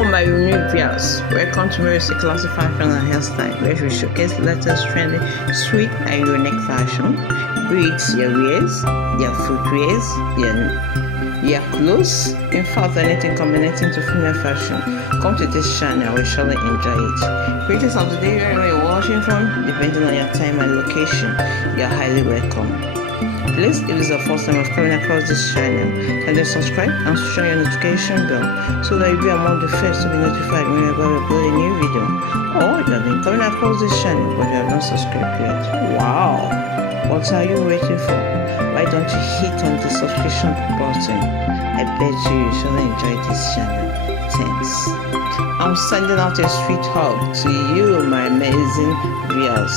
Hello, my unique viewers. Welcome to Mercy Classified Fashion and Hairstyle, where we showcase the latest trendy, sweet, and unique fashion. Be it your wears, your footwears, your clothes, in fact, anything combinating to female fashion. Come to this channel, we surely enjoy it. Greetings of today, wherever you're watching from, depending on your time and location, you're highly welcome. Please, if this is the first time of coming across this channel, kindly subscribe and switch on your notification bell so that you'll be among the first to be notified whenever we upload a new video. Or you have been coming across this channel but you have not subscribed yet. Wow! What are you waiting for? Why don't you hit on the subscription button? I bet you surely enjoy this channel. Thanks. I'm sending out a sweet hug to you, my amazing viewers.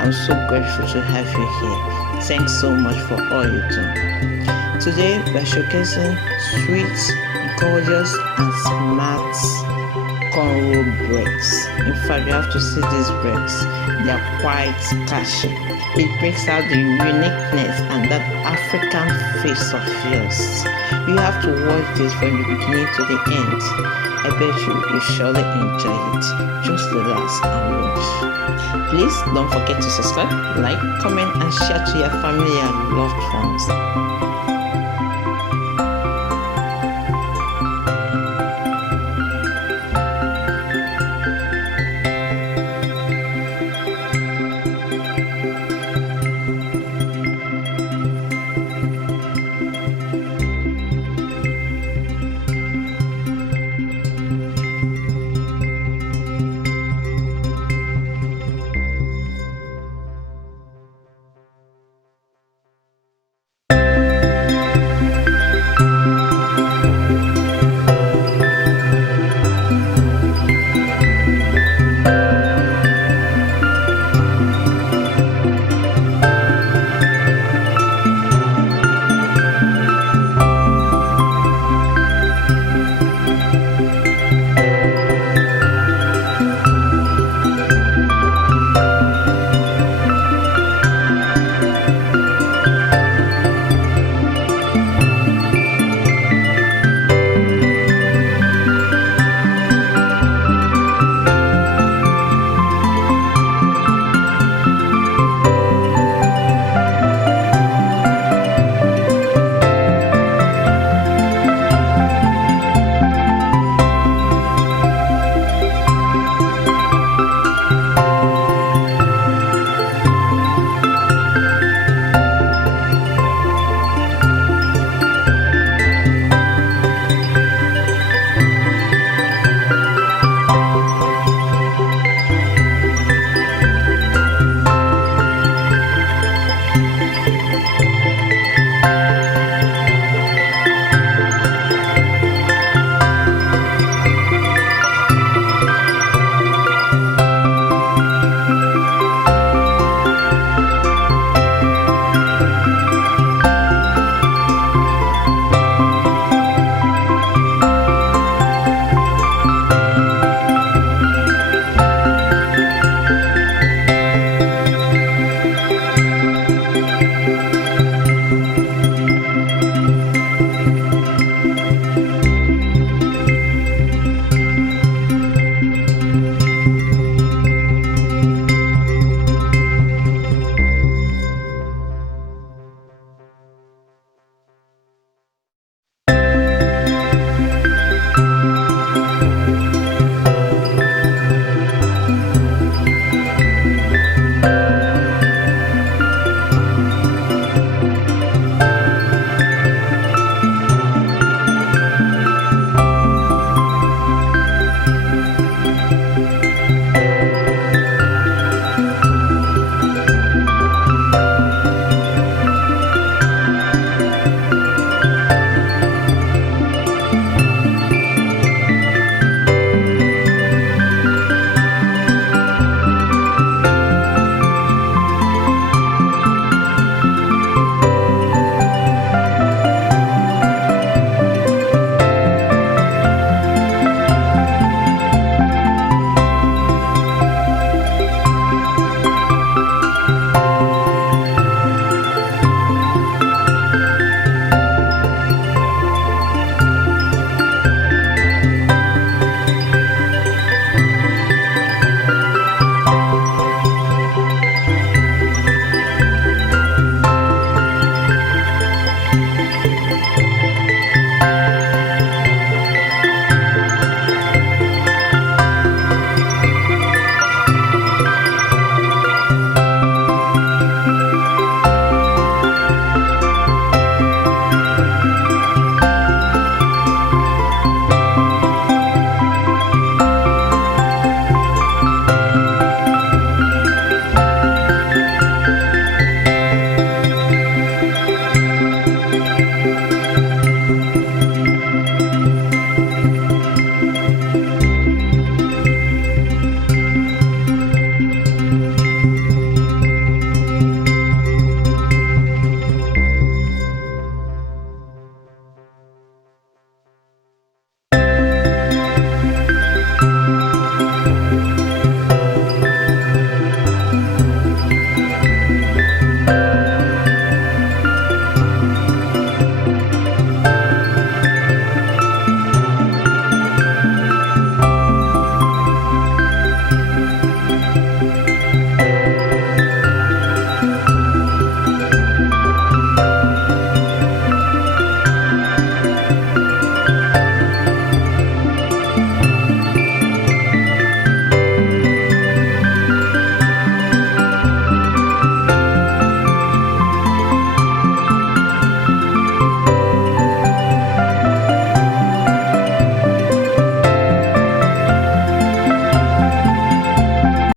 I'm so grateful to have you here. Thanks so much for all you do. Today we're showcasing sweet, gorgeous, and smart cornrow braids. In fact, you have to see these braids. They are quite catchy. It brings out the uniqueness and that African face of yours. You have to watch this from the beginning to the end. I bet you surely enjoy it. Just relax and watch. Please don't forget to subscribe, like, comment, and share to your family and loved ones.